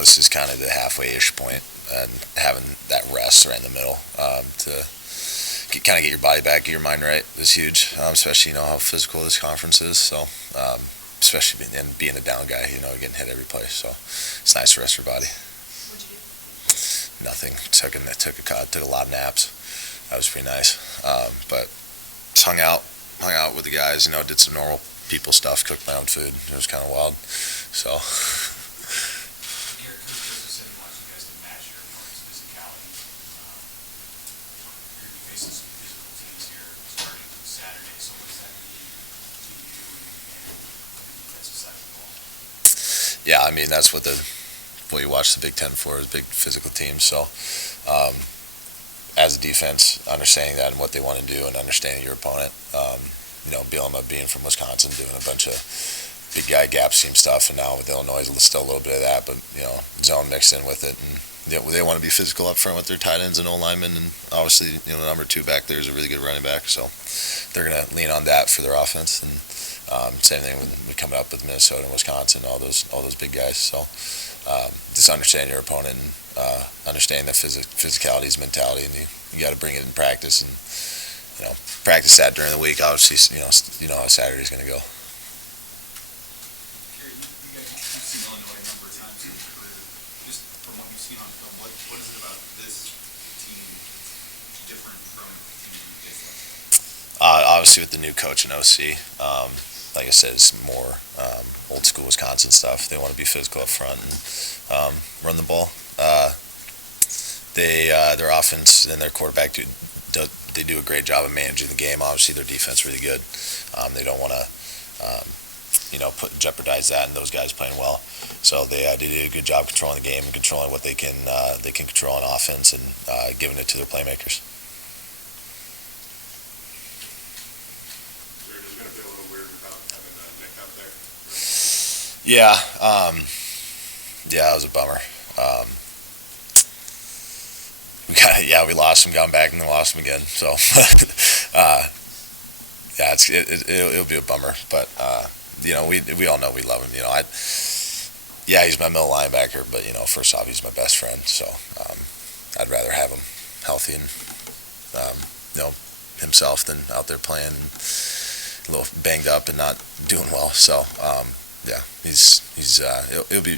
this is kind of the halfway-ish point, and having that rest right in the middle to kind of get your body back, get your mind right is huge, especially how physical this conference is. So, especially being the down guy, getting hit every play. So, it's nice to rest your body. What'd you do? Nothing. Took a lot of naps. That was pretty nice. But just hung out with the guys. Did some normal people stuff. Cooked my own food. It was kind of wild. So. Garrett, Coach Joseph said he wants you guys to match your opponent's physicality. You're facing some physical teams here starting Saturday. So what does that mean to you and the defensive side of the ball? Yeah, that's what you watch the Big Ten for, is big physical teams. So, as a defense, understanding that and what they want to do, and understanding your opponent. Being from Wisconsin, doing a bunch of big guy gap seam stuff, and now with Illinois, still a little bit of that, but zone mixed in with it, and they want to be physical up front with their tight ends and O linemen, and obviously number 2 back there is a really good running back, so they're going to lean on that for their offense. And same thing when we coming up with Minnesota and Wisconsin, all those big guys. So just understand your opponent and understand the physicality's mentality, and you got to bring it in practice and practice that during the week. Obviously, how Saturday's going to go. Garrett, you guys have seen Illinois a number of times in your career. Just from what you've seen on film, what is it about this team different from the team you guys like? Obviously, with the new coach and OC, like I said, it's more old school Wisconsin stuff. They want to be physical up front and run the ball. Their offense and their quarterback they do a great job of managing the game. Obviously, their defense really good. They don't want to, jeopardize that, and those guys playing well. So they do a good job controlling the game and controlling what they can control on offense, and giving it to their playmakers. It was going to be a little weird without having Nick out there. Yeah, it was a bummer. We lost him, got him back, and then lost him again. So, it'll be a bummer. But we all know we love him. He's my middle linebacker, but first off, he's my best friend. So, I'd rather have him healthy and himself than out there playing a little banged up and not doing well. So,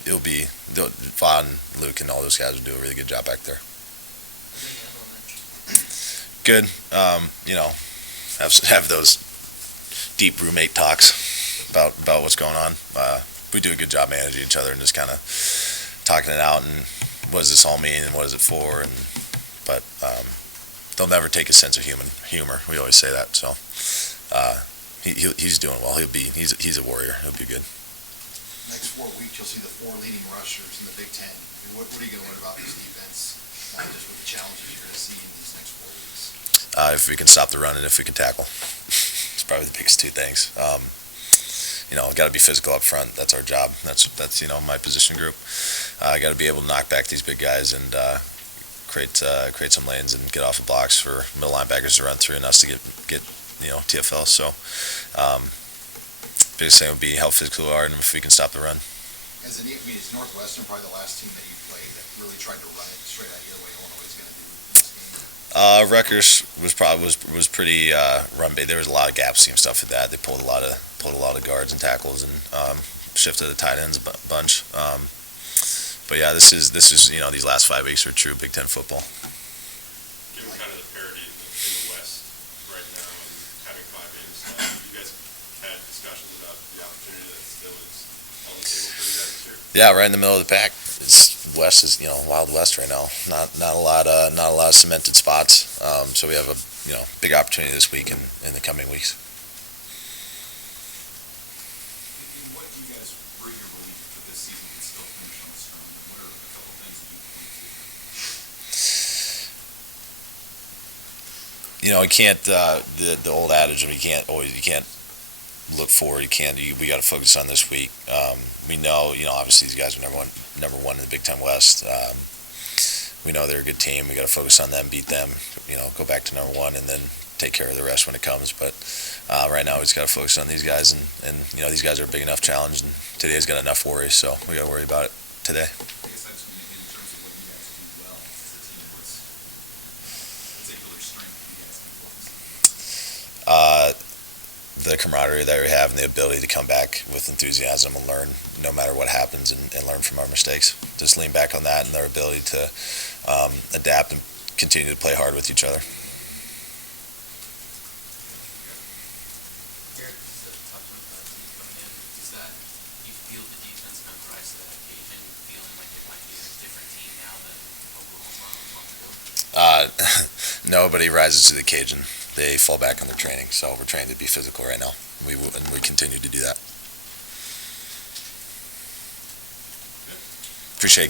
it'll be Vaughn, Luke, and all those guys will do a really good job back there. Good. Have those deep roommate talks about what's going on. We do a good job managing each other and just kind of talking it out, and what does this all mean and what is it for, but they'll never take a sense of humor. We always say that. So he's doing well. He's a warrior. He'll be good. Next 4 weeks, you'll see the 4 leading rushers in the Big Ten. What are you going to learn about this defense, just with the challenges you're going to see in these next 4 weeks? If we can stop the run and if we can tackle. It's probably the biggest 2 things. Got to be physical up front. That's our job. That's my position group. Got to be able to knock back these big guys and create some lanes and get off the blocks for middle linebackers to run through and us to get TFL. So biggest thing would be how physical we are and if we can stop the run. Is Northwestern probably the last team that you played that really tried to run it straight out your way? Illinois is going to do this game. Rutgers was pretty run bait. There was a lot of gap seam stuff with that. They pulled a lot of guards and tackles and shifted the tight ends a bunch. But yeah, this is these last 5 weeks are true Big Ten football. Given kind of the parity in the West right now and having 5 games, you guys had discussions about the opportunity that still is on the table for you guys this year? Yeah, right in the middle of the pack. West is Wild West right now. Not a lot of cemented spots. So we have a big opportunity this week and in the coming weeks. What do you guys rate your belief that this season can still finish on a strong? What are a couple things that you point to? You can't the old adage of you can't look forward. We got to focus on this week. We know obviously these guys are number one in the Big Ten West. We know they're a good team. We got to focus on them, beat them. Go back to number 1, and then take care of the rest when it comes. But right now we just got to focus on these guys, and these guys are a big enough challenge, and today's got enough worries, so we got to worry about it. today. I guess I just mean in terms of what you guys do well as a team, what's particular strength you guys can focus on? The camaraderie that we have and the ability to come back with enthusiasm and learn no matter what happens and learn from our mistakes. Just lean back on that and their ability to adapt and continue to play hard with each other. Garrett, just to touch on that team coming in, is that you feel the defense kind of rise to that occasion, feeling like it might be a different team now than Oklahoma a month ago? Nobody rises to the occasion. They fall back on their training, so we're trained to be physical right now. We continue to do that. Appreciate it,